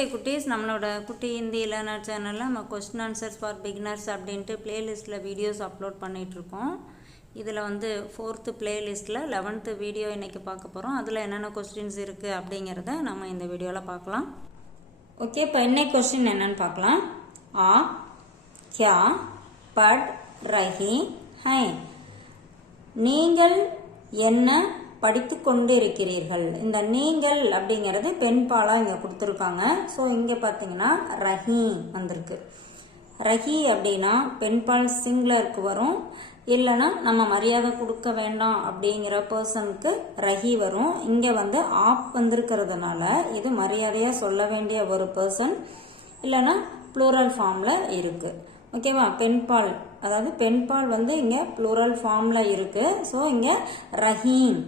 நமஸ்தே குட்டீஸ், நம்மளோட குட்டி ஹிந்தி லேர்னர் சேனலில் நம்ம கொஸ்டின் ஆன்சர்ஸ் ஃபார் பிகினர்ஸ் அப்படின்ட்டு பிளேலிஸ்ட்டில் வீடியோஸ் அப்லோட் பண்ணிகிட்ருக்கோம். இதில் வந்து 4th பிளேலிஸ்ட்டில் 11th வீடியோ இன்றைக்கி பார்க்க போகிறோம். அதில் என்னென்ன கொஸ்டின்ஸ் இருக்குது அப்படிங்கிறத நம்ம இந்த வீடியோவில் பார்க்கலாம். ஓகே, இப்போ இன்னைக்கு கொஸ்டின் என்னென்னு பார்க்கலாம். क्या पढ़ रही हैं? நீங்கள் என்ன படித்து கொண்டு இருக்கிறீர்கள்? இந்த நீங்கள் அப்படிங்கிறது பெண் பாலா இங்கே கொடுத்துருக்காங்க. ஸோ இங்கே பார்த்தீங்கன்னா ரஹி வந்திருக்கு. ரஹி அப்படின்னா பெண் பால் சிங்குலருக்கு வரும், இல்லைன்னா நம்ம மரியாதை கொடுக்க வேண்டாம் அப்படிங்கிற பர்சனுக்கு ரஹி வரும். இங்கே வந்து ஆப் வந்திருக்கிறதுனால இது மரியாதையாக சொல்ல வேண்டிய ஒரு பர்சன், இல்லைன்னா ப்ளூரல் ஃபார்மில் இருக்குது. ஓகேவா? பெண்பால், அதாவது பெண்பால் வந்து இங்கே ப்ளூரல் ஃபார்மில் இருக்குது. ஸோ இங்கே ரஹீம்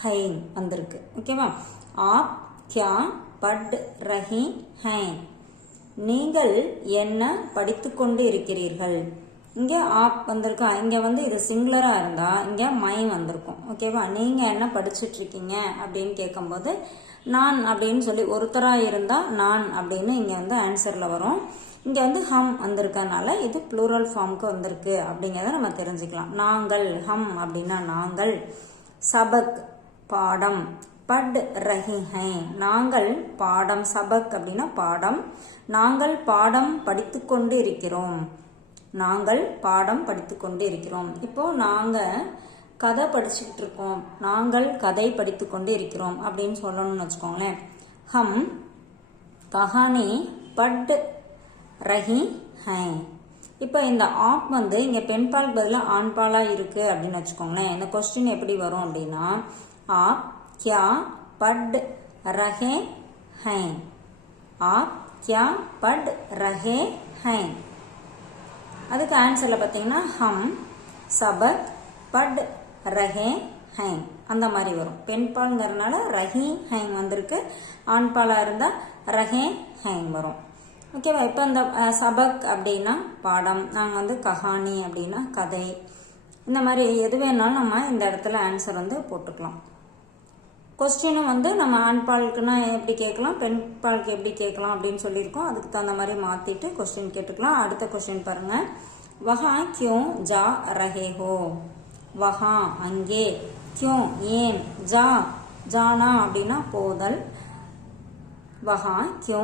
ஹைன் வந்திருக்கு. ஓகேவா? ஆப் கியா பட் ரஹி ஹைன்? நீங்கள் என்ன படித்து கொண்டு இருக்கிறீர்கள்? இங்கே ஆப் வந்திருக்கா. இங்கே வந்து இது சிங்குலராக இருந்தால் இங்கே மை வந்திருக்கும். ஓகேவா? நீங்கள் என்ன படிச்சுட்டு இருக்கீங்க அப்படின்னு கேட்கும்போது நான் அப்படின்னு சொல்லி ஒருத்தராக இருந்தால் நான் அப்படின்னு இங்கே வந்து ஆன்சரில் வரும். இங்கே வந்து ஹம் வந்திருக்கனால இது ப்ளூரல் ஃபார்முக்கு வந்திருக்கு அப்படிங்கிறத நம்ம தெரிஞ்சுக்கலாம். நாங்கள், ஹம் அப்படின்னா நாங்கள், சபக் பாடம், பட் ரஹி ஹை நாங்கள் பாடம், சபக் அப்படின்னா பாடம், நாங்கள் பாடம் படித்து கொண்டு இருக்கிறோம், நாங்கள் பாடம் படித்து கொண்டு இருக்கிறோம். இப்போ நாங்கள் கதை படிச்சுக்கிட்டு இருக்கோம், நாங்கள் கதை படித்து கொண்டு இருக்கிறோம் அப்படின்னு சொல்லணும்னு வச்சுக்கோங்களேன். ஹம் கஹானி பட் ரஹி ஹை. இப்போ இந்த ஆப் வந்து இங்கே பெண்பாலுக்கு பதிலாக ஆண்பாலாக இருக்குது அப்படின்னு வச்சுக்கோங்களேன். இந்த கொஸ்டின் எப்படி வரும் அப்படின்னா, ஆப் கியா பட் ரஹே ஹை? ஆப் கியா பட் ரஹே ஹை? அதுக்கு ஆன்சரில் பார்த்தீங்கன்னா ஹம் சபக் பட் ரஹே ஹை அந்த மாதிரி வரும். பெண்பாலுங்கிறதுனால ரஹி ஹைங் வந்திருக்கு, ஆண்பாலாக இருந்தால் ரஹே ஹைங் வரும். ஓகேவா? இப்போ இந்த சபக் அப்படின்னா பாடம், நாங்கள் வந்து கஹானி அப்படின்னா கதை, இந்த மாதிரி எது வேணாலும் நம்ம இந்த இடத்துல ஆன்சர் வந்து போட்டுக்கலாம். கொஸ்டினும் வந்து நம்ம ஆண்பாலுக்குன்னா எப்படி கேட்கலாம், பெண் பாலுக்கு எப்படி கேட்கலாம் அப்படின்னு சொல்லியிருக்கோம். அதுக்கு தகுந்த மாதிரி மாற்றிட்டு கொஸ்டின் கேட்டுக்கலாம். அடுத்த கொஸ்டின் பாருங்க. வஹா கியூ ஜா ரஹே ஹோ? வஹா அங்கே, கியூ ஏன், ஜா ஜானா அப்படின்னா போதல், வஹா கியூ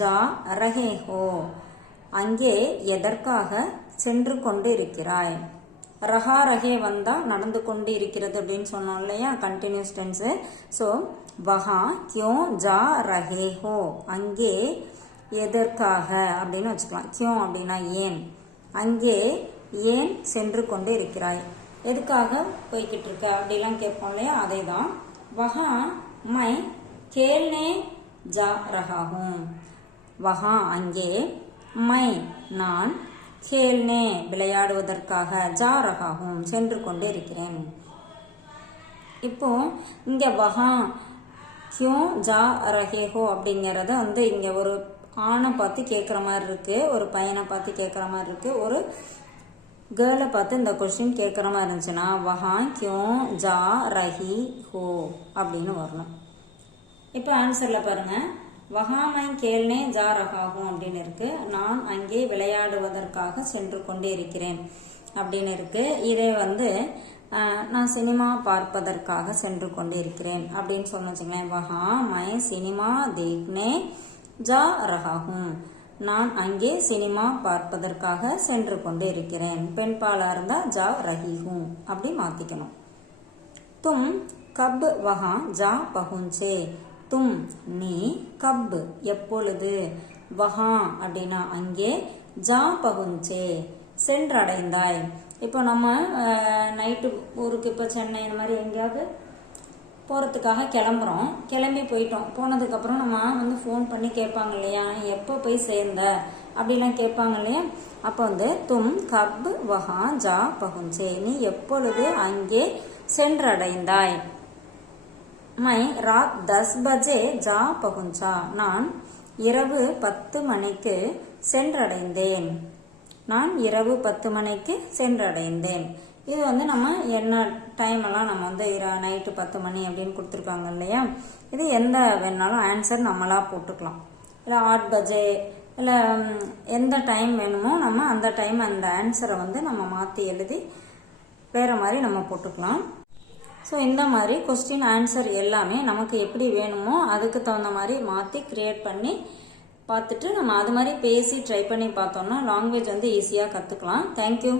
ஜா ரஹே ஹோ? அங்கே எதற்காக சென்று கொண்டு இருக்கிறாய்? ரஹா ரஹே வந்தா நடந்து கொண்டு இருக்கிறது அப்படின்னு சொன்னோம் இல்லையா, கண்டினியூஸ் டென்ஸ். ஸோ வஹா கியூ ஜா ரஹே ஹோ? அங்கே எதற்காக அப்படின்னு வச்சுக்கலாம். கியூ அப்படின்னா ஏன், அங்கே ஏன் சென்று கொண்டு இருக்கிறாய், எதுக்காக போய்கிட்டு இருக்க அப்படிலாம் கேட்போம் இல்லையா, அதே தான். வஹா மை கேல்னே ஜா ரஹா ஹூம்? வஹா அங்கே, மை நான், கேல்னே விளையாடுவதற்காக, ஜா ரஹா ஹூம் சென்று கொண்டு இருக்கிறேன். இப்போ இங்கே வஹா கியூ ஜா ரஹே ஹோ அப்படிங்கிறத வந்து இங்கே ஒரு ஆணை பார்த்து கேட்குற மாதிரி இருக்கு, ஒரு பையனை பார்த்து கேட்குற மாதிரி இருக்கு, ஒரு கேர்ளை பார்த்து இந்த கொஸ்டின் கேட்குற மாதிரி இருந்துச்சுன்னா வஹா கியூ ஜா ரஹி ஹோ அப்படின்னு வரணும். இப்போ ஆன்சரில் பாருங்க. வஹாமை கேள்னே ஜா ரஹாகும் அப்படின்னு இருக்கு, நான் அங்கே விளையாடுவதற்காக சென்று கொண்டே இருக்கிறேன் அப்படின்னு இருக்கு. இதே வந்து நான் சினிமா பார்ப்பதற்காக சென்று கொண்டே இருக்கிறேன் அப்படின்னு சொன்ன வச்சுங்களேன். வஹா மை சினிமா தேக்னே ஜா ரஹாகும்? நான் அங்கே சினிமா பார்ப்பதற்காக சென்று கொண்டு இருக்கிறேன். பெண் பாலா இருந்தா ஜா ரஹிஹூம் அப்படி மாத்திக்கணும். தும் கப் வஹா ஜா பஹுஞ்சே? தும் நீ, கப் எப்பொழுது, வஹா அப்படின்னா அங்கே, ஜா பஹுஞ்சே சென்றடைந்தாய். இப்போ நம்ம நைட்டு ஊருக்கு, இப்போ சென்னை இந்த மாதிரி எங்கேயாவது போகிறதுக்காக கிளம்புறோம், கிளம்பி போயிட்டோம், போனதுக்கப்புறம் நம்ம வந்து ஃபோன் பண்ணி கேட்பாங்க இல்லையா, எப்போ போய் சேர்ந்த அப்படிலாம் கேட்பாங்க இல்லையா. அப்போ வந்து தும் கப் வஹா ஜா பஹுஞ்சே? நீ எப்பொழுது அங்கே சென்றடைந்தாய். மை ராத் 10 பஜே ஜா பஹுஞ்சா? நான் இரவு 10 மணிக்கு சென்றடைந்தேன், நான் இரவு 10 மணிக்கு சென்றடைந்தேன். இது வந்து நம்ம என்ன டைம் எல்லாம் நம்ம வந்து நைட்டு 10 மணி அப்படின்னு கொடுத்துருக்காங்க இல்லையா, இது எந்த வேணாலும் ஆன்சர் நம்மளா போட்டுக்கலாம். இல்லை 8 பஜே இல்லை எந்த டைம் வேணுமோ நம்ம அந்த டைம் அந்த ஆன்சரை வந்து நம்ம மாற்றி எழுதி வேறு மாதிரி நம்ம போட்டுக்கலாம். ஸோ இந்த மாதிரி கொஸ்டின் ஆன்சர் எல்லாமே நமக்கு எப்படி வேணுமோ அதுக்கு தகுந்த மாதிரி மாற்றி க்ரியேட் பண்ணி பார்த்துட்டு நம்ம அது மாதிரி பேசி ட்ரை பண்ணி பார்த்தோம்னா லாங்குவேஜ் வந்து ஈஸியாக கற்றுக்கலாம். தேங்க்யூ.